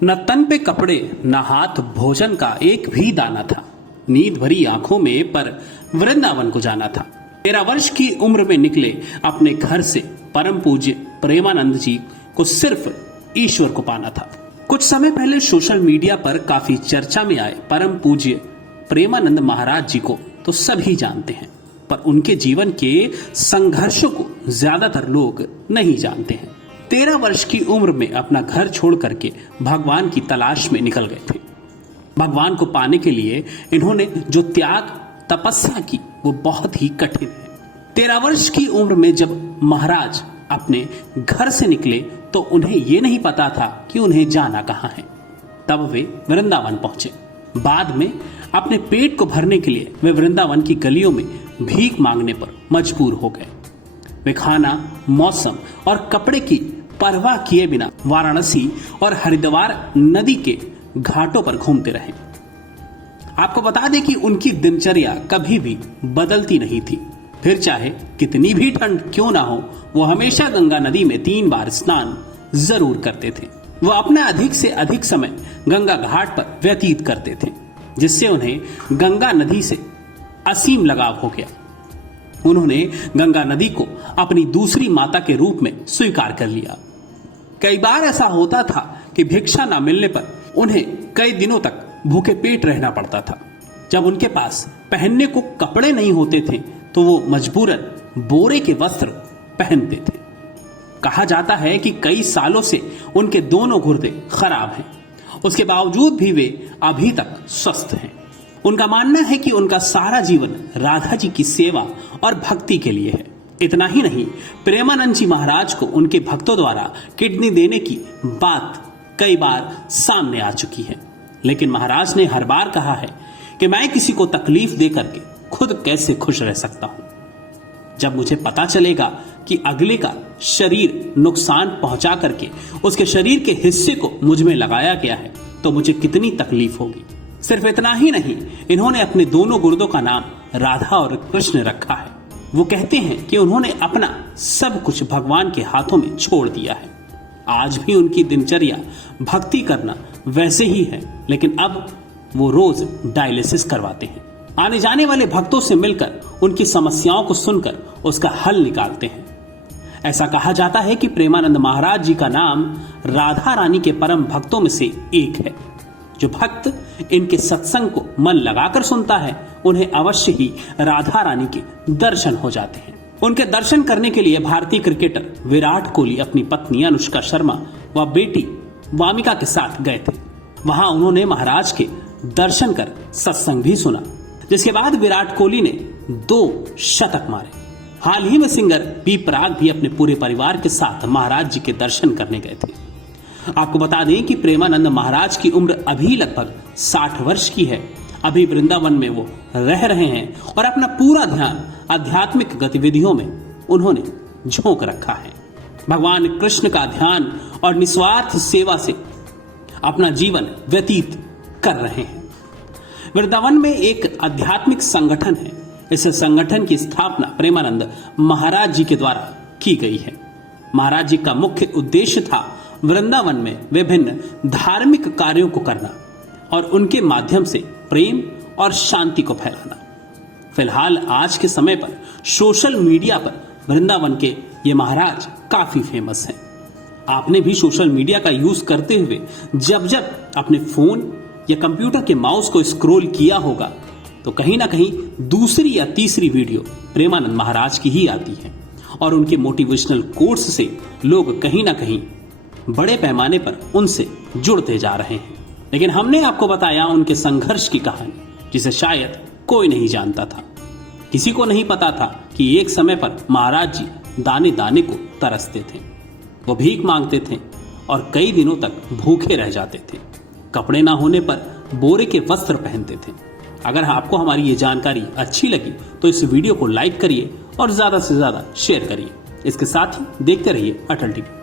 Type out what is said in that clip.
न तन पे कपड़े न हाथ भोजन का एक भी दाना था। नींद भरी आंखों में पर वृंदावन को जाना था। 13 वर्ष की उम्र में निकले अपने घर से परम पूज्य प्रेमानंद जी को सिर्फ ईश्वर को पाना था। कुछ समय पहले सोशल मीडिया पर काफी चर्चा में आए परम पूज्य प्रेमानंद महाराज जी को तो सभी जानते हैं, पर उनके जीवन के संघर्षों को ज्यादातर लोग नहीं जानते हैं। 13 वर्ष की उम्र में अपना घर छोड़ करके भगवान की तलाश में निकल गए थे। भगवान को पाने के लिए इन्होंने जो त्याग तपस्या की वो बहुत ही कठिन है। 13 वर्ष की उम्र में जब महाराज अपने घर से निकले तो उन्हें ये नहीं पता था कि उन्हें जाना कहाँ है। तब वे वृंदावन पहुंचे। बाद में अपने पेट को भरने के लिए वे वृंदावन की गलियों में भीख मांगने पर मजबूर हो गए। वे खाना, मौसम और कपड़े की परवाह किए बिना वाराणसी और हरिद्वार नदी के घाटों पर घूमते रहे। आपको बता दें कि उनकी दिनचर्या कभी भी बदलती नहीं थी। फिर चाहे कितनी भी ठंड क्यों ना हो, वो हमेशा गंगा नदी में 3 बार स्नान जरूर करते थे। वो अपना अधिक से अधिक समय गंगा घाट पर व्यतीत करते थे, जिससे उन्हें गंगा नदी से असीम लगाव हो गया। उन्होंने गंगा नदी को अपनी दूसरी माता के रूप में स्वीकार कर लिया। कई बार ऐसा होता था कि भिक्षा न मिलने पर उन्हें कई दिनों तक भूखे पेट रहना पड़ता था। जब उनके पास पहनने को कपड़े नहीं होते थे तो वो मजबूरन बोरे के वस्त्र पहनते थे। कहा जाता है कि कई सालों से उनके दोनों गुर्दे खराब हैं, उसके बावजूद भी वे अभी तक स्वस्थ हैं। उनका मानना है कि उनका सारा जीवन राधा जी की सेवा और भक्ति के लिए है। इतना ही नहीं, प्रेमानंद जी महाराज को उनके भक्तों द्वारा किडनी देने की बात कई बार सामने आ चुकी है, लेकिन महाराज ने हर बार कहा है कि मैं किसी को तकलीफ दे करके खुद कैसे खुश रह सकता हूं। जब मुझे पता चलेगा कि अगले का शरीर नुकसान पहुंचा करके उसके शरीर के हिस्से को मुझ में लगाया गया है तो मुझे कितनी तकलीफ होगी। सिर्फ इतना ही नहीं, इन्होंने अपने दोनों गुर्दों का नाम राधा और कृष्ण रखा है। वो कहते हैं कि उन्होंने अपना सब कुछ भगवान के हाथों में छोड़ दिया है। आज भी उनकी दिनचर्या भक्ति करना वैसे ही है, लेकिन अब वो रोज डायलिसिस करवाते हैं। आने जाने वाले भक्तों से मिलकर उनकी समस्याओं को सुनकर उसका हल निकालते हैं। ऐसा कहा जाता है कि प्रेमानंद महाराज जी का नाम राधा रानी के परम भक्तों में से एक है। जो भक्त इनके सत्संग को मन लगाकर सुनता है उन्हें अवश्य ही राधा रानी के दर्शन हो जाते हैं। उनके दर्शन करने के लिए भारतीय क्रिकेटर विराट कोहली अपनी पत्नी अनुष्का शर्मा व बेटी वामिका के साथ गए थे। वहां उन्होंने महाराज के दर्शन कर सत्संग भी सुना, जिसके बाद विराट कोहली ने 2 शतक मारे। हाल ही में सिंगर पी पराग भी अपने पूरे परिवार के साथ महाराज जी के दर्शन करने गए थे। आपको बता दें कि प्रेमानंद महाराज की उम्र अभी लगभग 60 वर्ष की है। अभी वृंदावन में वो रह रहे हैं और अपना पूरा ध्यान आध्यात्मिक गतिविधियों में उन्होंने झोंक रखा है। भगवान कृष्ण का ध्यान और निस्वार्थ सेवा से अपना जीवन व्यतीत कर रहे हैं। वृंदावन में एक आध्यात्मिक संगठन है। इस संगठन की स्थापना प्रेमानंद महाराज जी के द्वारा की गई है। महाराज जी का मुख्य उद्देश्य था वृंदावन में विभिन्न धार्मिक कार्यों को करना और उनके माध्यम से प्रेम और शांति को फैलाना। फिलहाल आज के समय पर सोशल मीडिया पर वृंदावन के ये महाराज काफी फेमस हैं। आपने भी सोशल मीडिया का यूज करते हुए जब जब अपने फोन या कंप्यूटर के माउस को स्क्रॉल किया होगा तो कहीं ना कहीं दूसरी या तीसरी वीडियो प्रेमानंद महाराज की ही आती है और उनके मोटिवेशनल कोट्स से लोग कहीं ना कहीं बड़े पैमाने पर उनसे जुड़ते जा रहे हैं। लेकिन हमने आपको बताया उनके संघर्ष की कहानी, जिसे शायद कोई नहीं जानता था। किसी को नहीं पता था कि एक समय पर महाराज जी दाने दाने को तरसते थे। वो भीख मांगते थे और कई दिनों तक भूखे रह जाते थे। कपड़े ना होने पर बोरे के वस्त्र पहनते थे। अगर आपको हमारी ये जानकारी अच्छी लगी तो इस वीडियो को लाइक करिए और ज्यादा से ज्यादा शेयर करिए। इसके साथ ही देखते रहिए अटल टीवी।